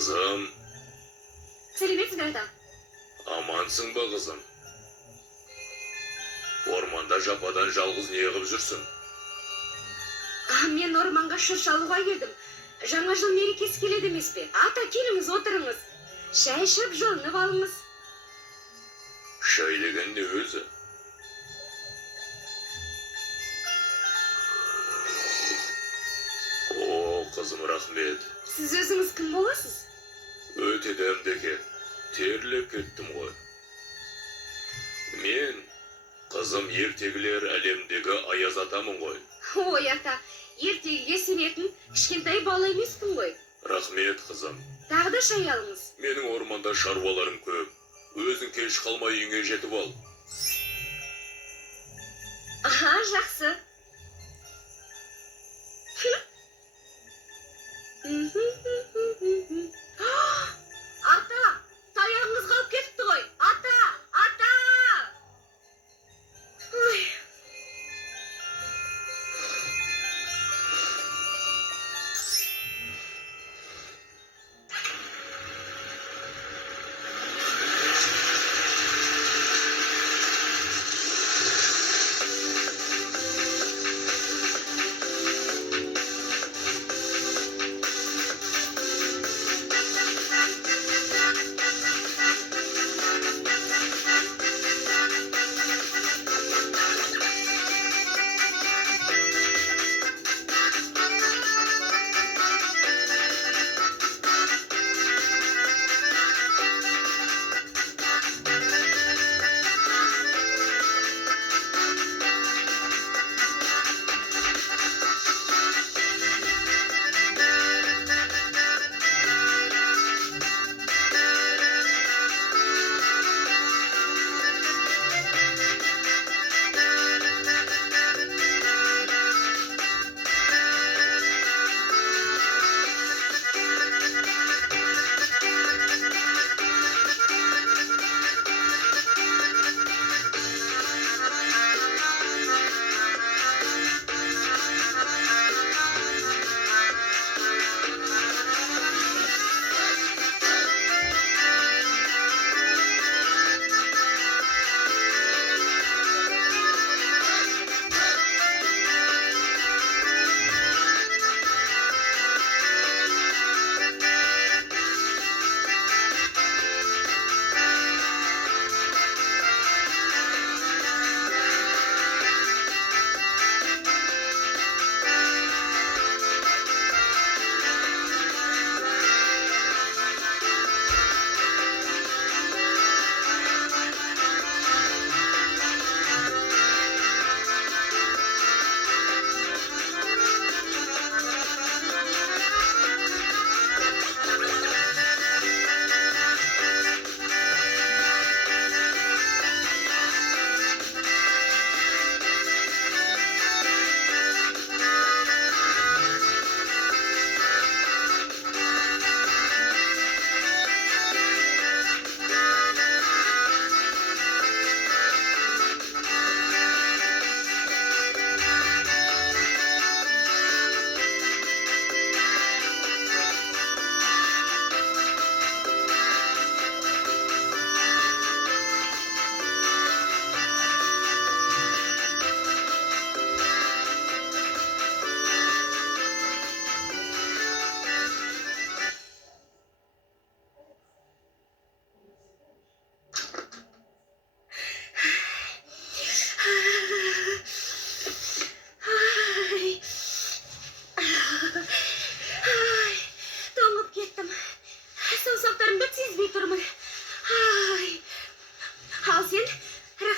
Kızım, Сәлеметсің ата. amansың ба kızım? Орманда жападан жалғыз не қып жүрсің? Мен орманға шырша алуға келдім. Жаңа жыл мерекесі келеді емес пе? Ата, келіңіз, отырыңыз. Шай ішіп жылынып алыңыз. Шай деген не өзі? О, қызым рахмет. Сіз өзіңіз кім боласыз? Өте дәмдеке. Терлеп кеттім ғой. Мен қызым ертегілер әлемдегі аяз атамын ғой. Ой, ата, ертегіге сенетін кішкентай бала емеспін ғой. Рахмет қызым. Тағы да шай алыңыз. Менің орманда шаруаларым көп. Өзің кеш қалмай үйіңе жетіп ал. Аха, жақсы. Ата, таяғыңыз қалып кетіпті ғой. Ата, ата! Ой.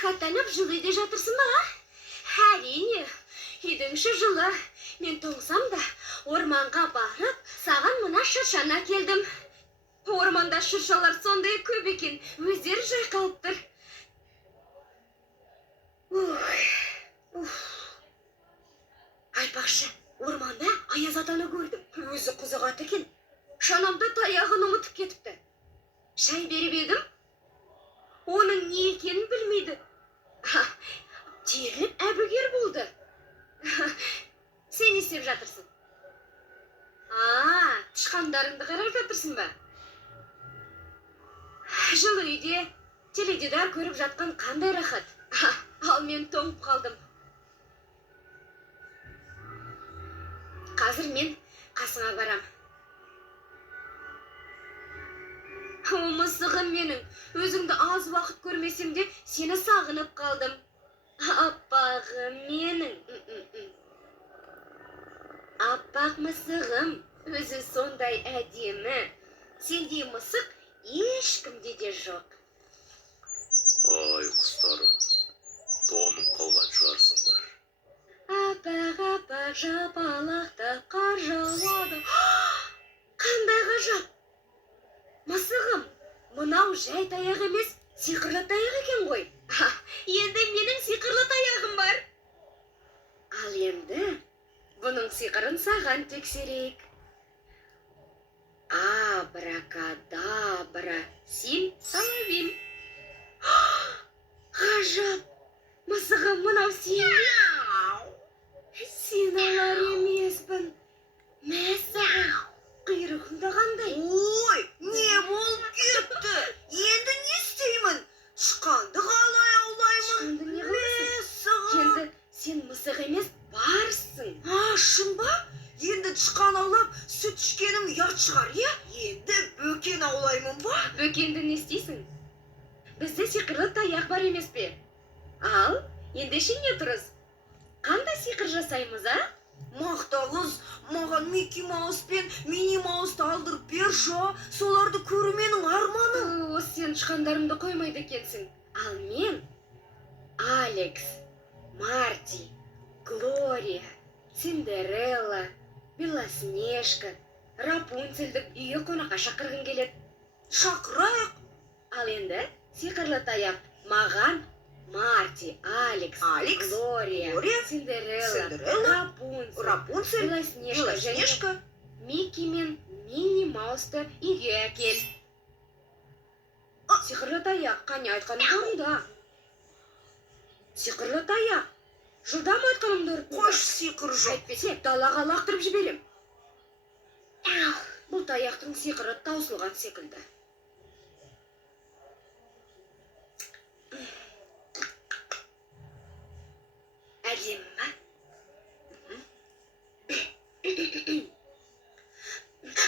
рахаттанып жылы үйде жатырсың ба? Әрине, үйдің іші жылы. Мен тоңсам да орманға барып, саған мына шыршаны әкелдім. Орманда шыршалар сондай көп екен, өздері жайқалып тұр. Айтпақшы, орманда аяз атаны көрдім. Өзі қызығат екен. Шанамда таяғын ұмытып кетіпті. Шай беріп едім, оның не екенін білмейді. Терліп әбігер болды. Сен не істеп жатырсың? Тышқандарыңды қарап жатырсың ба? Жылы үйде теледидар көріп жатқан қандай рахат. Ал мен тоңып қалдым. Қазір мен қасыңа барам. Мысығым менің, өзіңді аз уақыт көрмесем де сені сағынып қалдым. Аппағым менің. Аппақ мысығым, өзі сондай әдемі. Сендей мысық ешкімде де жоқ. Ай, құстарым, тоңып қалған шығарсыңдар. Аппақ жапалақтап қар жауады. Қандай ғажап! Мысығым, мынау жай таяқ емес, сиқырлы таяқ екен ғой. Енді менің сиқырлы таяғым бар. Ал енді бұның сиқырын саған тексерейік. Абракадабра, син салавин. Ғажап! Мысығым, мынау сен. Сен алар емеспін. Мәссаған, құйрығыңда қандай? Ой, не болып кетті? Енді не істеймін? Тышқанды қалай аулаймын? Тышқанды не қыласың? Мәссаған. Енді сен мысық емес, барсың. Шын ба? Енді тышқан аулап, сүт ішкенім ұят шығар, е? Енді бөкен аулаймын ба? Бөкенді не істейсің? Бізде сиқырлы таяқ бар емес пе? Ал, ендеше не тұрыз? Қандай сиқыр жасаймыз, а? Мақта қыз, маған Микки Маус пен Мини Маусты алдырып берші, соларды көру менің арманым. Сен тышқандарыңды қоймайды екенсің. Ал мен Алекс, Марти, Глория, Синдерелла, Белоснежка, Рапунцельді үйге қонаққа шақырғым келеді. Шақырайық. Ал енді сиқырлы таяқ маған Марти, Алекс, Глория, Синдерелла, Рапунцель, Белоснежка, Микки мен Мини Маусты үйге әкел. Сиқырлы таяқ, қане айтқаным орында. Сиқырлы таяқ, жылдам айтқанымды ұрып. Қош сиқыр жоқ. Әйтпесе далаға лақтырып жіберем. Бұл таяқтың сиқыры таусылған секілді. Әдемі ма?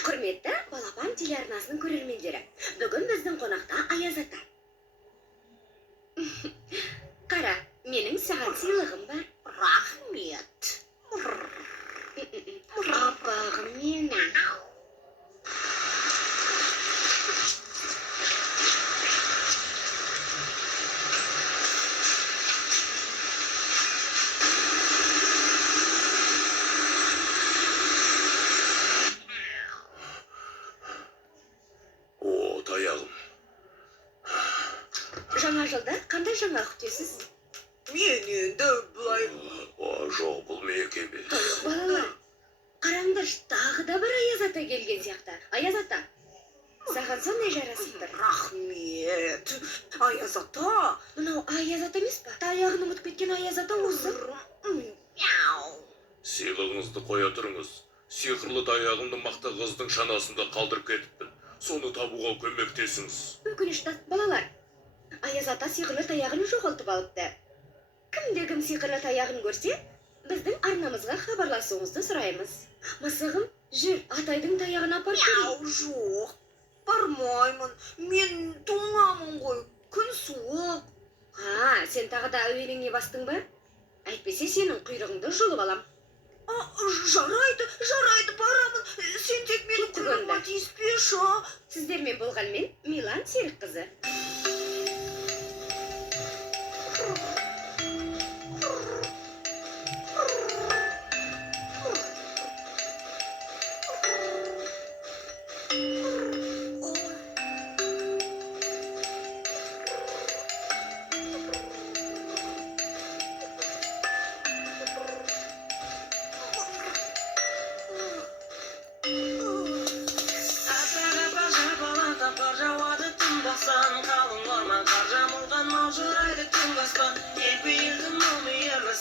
Құрметті Балапан телеарнасының көрермендері, бүгін біздің қонақта Аяз ата. Қара, менің саған сыйлығым бар. Рахмет. Аппағым менің. Таяғым. Жаңа жылда қандай жаңалық күтесіз? Мен енді бұлай... Жоқ, бұл менікі емес. Балалар, қараңдар, тағы да бір Аяз ата келген сияқты. Аяз ата, саған сондай жарасып тұр. Рахмет. Аяз ата. Мынау Аяз ата емес па? Таяғын ұмытып кеткен Аяз ата осы. Сыйлығыңызды қоя тұрыңыз. Сиқырлы таяғымды мақта қыздың шанасында қалдырып кетіппін. Соны табуға көмектесіңіз. Өкінішті балалар, Аяз ата сиқырлы таяғын жоғалтып алыпты. Кім сиқырлы таяғын көрсе, біздің арнамызға хабарласуыңызды сұраймыз. Мысығым, жүр, атайдың таяғын апарып көрейік. Жоқ, бармаймын. Мен тоңамын ғой, күн суық. Сен тағы да әуеніңе бастың ба? Әйтпесе сенің құйрығыңды жұлып алам. Жарайды, барамын. Сен тек менің Кеттік құйрығыма онда. тиіспеші. Сіздермен болғанмен Милан Серікқызы.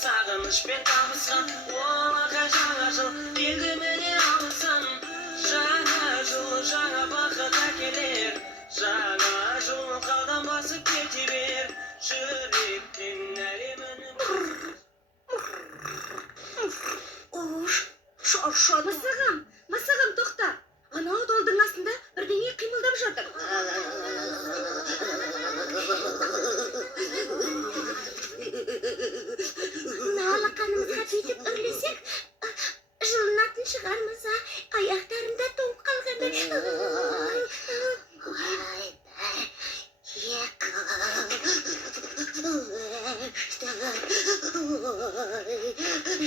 Sağınışпен табысқан оларға жаңа жыл белгі менен алысқан жаңа жыл жаңа бақыт әкелер Жаңа жыл қадам басып кете бер, жүректен әлемін. Шаршадым. Мысығым, тоқта. Анау долдың астында бірдеңе қимылдап жатыр. Алақанымызға бүйтіп үрлесек, жылынатын шығармыз, аяқтарында тоңып қалғаны.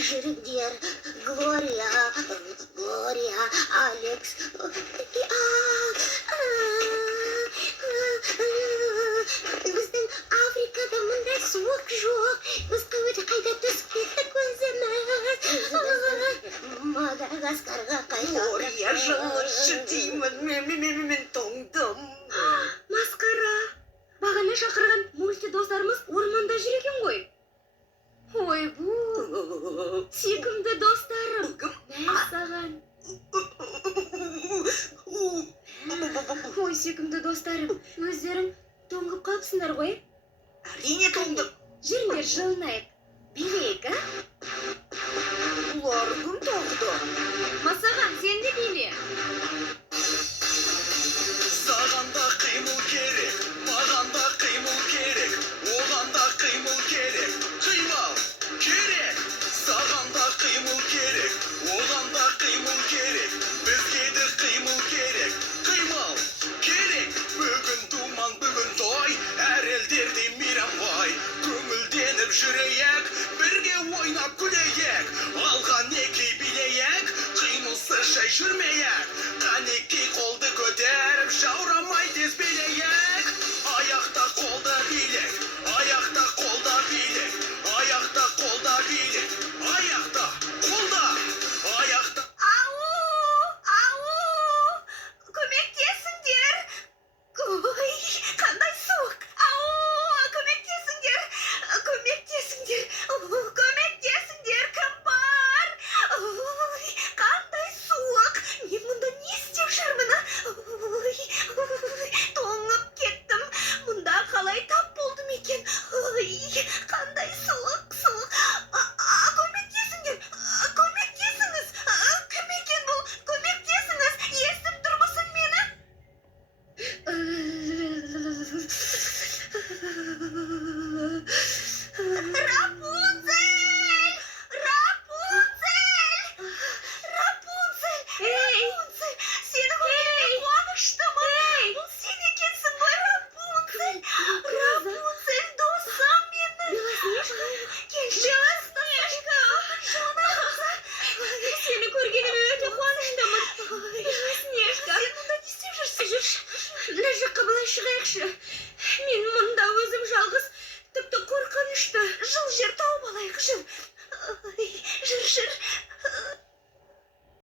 Жүріңдер, Глория, Алекс. Біздің Африкада мұндай суық жоқ. Біз қайда түсіп кеттік өзіміз. Мадагаскарға Глория жылышы деймін, мен тоңдым. Масқара. Бағана шақырған мульти достарымыз орманда жүр екен ғой. Ой, бұл сүйкімді достарым. Мә саған. Ой, сүйкімді достарым, өздерің тоңып қалыпсыңдар ғой. Әрине тоңдым. Жүріңдер жылынайық. Билейік, Бұлар күн тоңды. Масаған, сен де биле. Саған да қимыл керек, маған да қимыл керек, оған да қимыл керек. Қимыл керек, саған да қимыл керек, оған да қимыл керек, бізге де қимыл керек. Қимыл керек, бүгін думан, бүгін той, әр елдерде мейрам ғой. Көңілденіп жүрейік, бірге ойнап күлейік, алған неке билейік, қимылсыз жай жүрмейік. Қанекей қолды көтеріп, жаурамай тез билейік. Аяқта қолда билек, аяқта қолда билек, аяқта қолда билек, аяқта қолда, аяқта. Ау! Көмектесіңдер! Ой, қандай суық! Көмектесіңдер! Кім бар? Ой, қандай суық! Мен мұнда не істеп жүрмін? Ой, тоңып кеттім. Мұнда қалай тап болдым екен? Ой, қандай суық! Көмектесіңіз! Кім екен бұл? Көмектесіңіз! Естіп тұрмысың мені? Рапунцель! Сені көргенде қуаныштымын. Бұл сен екенсің ғой, Рапунцель! Рапунцель, досым менің! Белоснежка! Сені көргеніме өте қуаныштымын. Белоснежка. Сен мұнда не істеп жүрсің? Жүр, мына жаққа былай шығайықшы. Мен мұнда өзім жалғыз, тіпті қорқынышты. Жыл жер тауып алайық, жүр. Жүр.